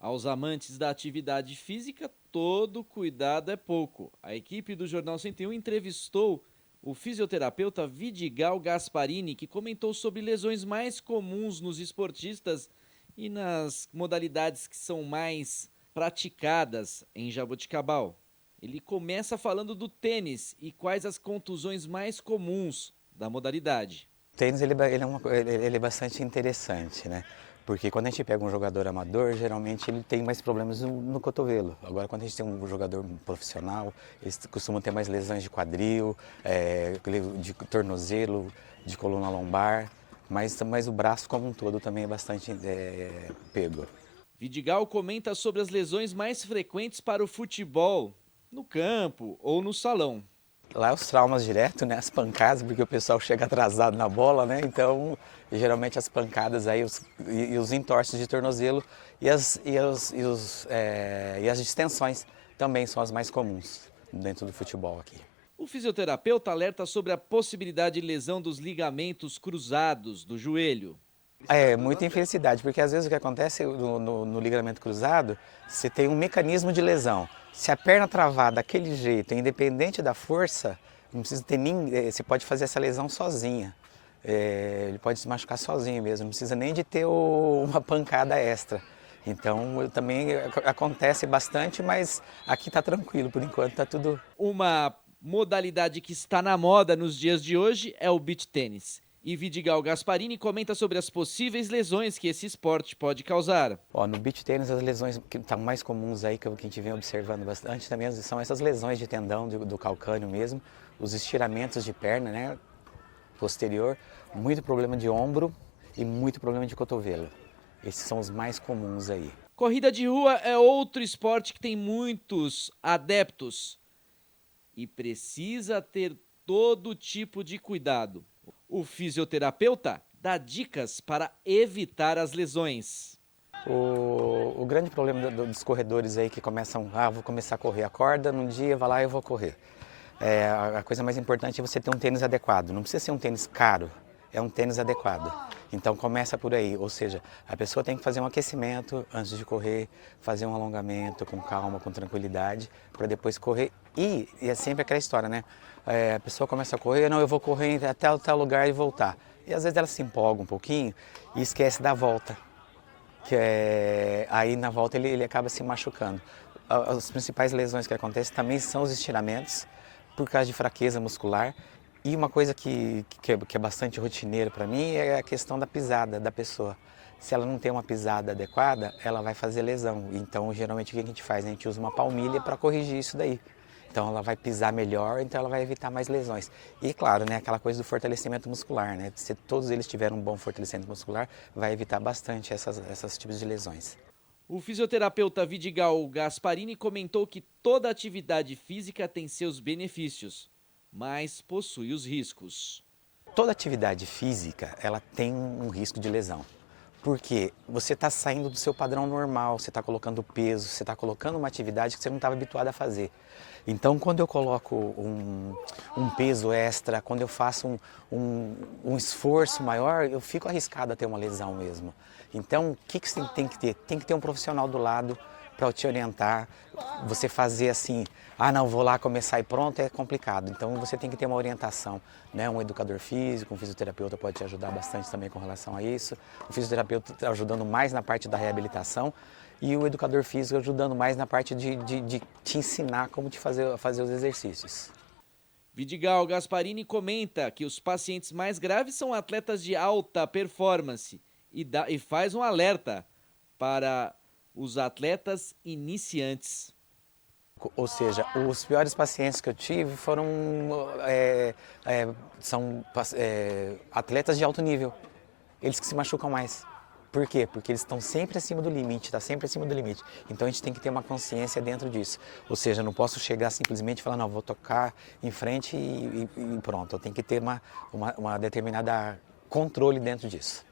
Aos amantes da atividade física, todo cuidado é pouco. A equipe do Jornal 101 entrevistou o fisioterapeuta Vidigal Gasparini, que comentou sobre lesões mais comuns nos esportistas e nas modalidades que são mais praticadas em Jaboticabal. Ele começa falando do tênis e quais as contusões mais comuns da modalidade. O tênis ele é bastante interessante, né? Porque quando a gente pega um jogador amador, geralmente ele tem mais problemas no cotovelo. Agora, quando a gente tem um jogador profissional, eles costumam ter mais lesões de quadril, de tornozelo, de coluna lombar, mas o braço como um todo também é bastante pego. Vidigal comenta sobre as lesões mais frequentes para o futebol, no campo ou no salão. Lá os traumas direto, né? As pancadas, porque o pessoal chega atrasado na bola, né? Então, geralmente as pancadas aí, os entorses de tornozelo e as distensões também são as mais comuns dentro do futebol aqui. O fisioterapeuta alerta sobre a possibilidade de lesão dos ligamentos cruzados do joelho. É, muita infelicidade, porque às vezes o que acontece no ligamento cruzado, você tem um mecanismo de lesão. Se a perna travar daquele jeito, independente da força, não precisa ter nem, você pode fazer essa lesão sozinha. Ele pode se machucar sozinho mesmo, não precisa nem de ter uma pancada extra. Então também acontece bastante, mas aqui está tranquilo, por enquanto está tudo. Uma modalidade que está na moda nos dias de hoje é o beach tênis. E Vidigal Gasparini comenta sobre as possíveis lesões que esse esporte pode causar. Ó, no beach tênis, as lesões que estão mais comuns aí, que a gente vem observando bastante também, são essas lesões de tendão do calcâneo mesmo, os estiramentos de perna, né, posterior, muito problema de ombro e muito problema de cotovelo. Esses são os mais comuns aí. Corrida de rua é outro esporte que tem muitos adeptos e precisa ter todo tipo de cuidado. O fisioterapeuta dá dicas para evitar as lesões. O grande problema dos corredores aí que começam, vou começar a correr, acorda num dia, vai lá e eu vou correr. A coisa mais importante é você ter um tênis adequado, não precisa ser um tênis caro, é um tênis adequado. Então começa por aí, ou seja, a pessoa tem que fazer um aquecimento antes de correr, fazer um alongamento com calma, com tranquilidade, para depois correr. E é sempre aquela história, né? A pessoa começa a correr, não, eu vou correr até tal lugar e voltar. E às vezes ela se empolga um pouquinho e esquece da volta. Aí na volta ele acaba se machucando. As principais lesões que acontecem também são os estiramentos, por causa de fraqueza muscular. E uma coisa que é bastante rotineira para mim é a questão da pisada da pessoa. Se ela não tem uma pisada adequada, ela vai fazer lesão. Então, geralmente, o que a gente faz? A gente usa uma palmilha para corrigir isso daí. Então, ela vai pisar melhor, então ela vai evitar mais lesões. E, claro, né, aquela coisa do fortalecimento muscular, né? Se todos eles tiverem um bom fortalecimento muscular, vai evitar bastante esses tipos de lesões. O fisioterapeuta Vidigal Gasparini comentou que toda atividade física tem seus benefícios, mas possui os riscos. Toda atividade física, ela tem um risco de lesão. Porque você está saindo do seu padrão normal, você está colocando peso, você está colocando uma atividade que você não estava habituado a fazer. Então, quando eu coloco um peso extra, quando eu faço um esforço maior, eu fico arriscado a ter uma lesão mesmo. Então, o que você tem que ter? Tem que ter um profissional do lado para te orientar. Você fazer assim, não, vou lá começar e pronto, é complicado. Então, você tem que ter uma orientação, né? Um educador físico, um fisioterapeuta pode te ajudar bastante também com relação a isso. O fisioterapeuta está ajudando mais na parte da reabilitação e o educador físico ajudando mais na parte de te ensinar como te fazer os exercícios. Vidigal Gasparini comenta que os pacientes mais graves são atletas de alta performance e faz um alerta para os atletas iniciantes. Ou seja, os piores pacientes que eu tive são atletas de alto nível, eles que se machucam mais. Por quê? Porque eles estão sempre acima do limite, está sempre acima do limite. Então a gente tem que ter uma consciência dentro disso. Ou seja, eu não posso chegar simplesmente e falar, não, vou tocar em frente e pronto. Eu tenho que ter uma determinada controle dentro disso.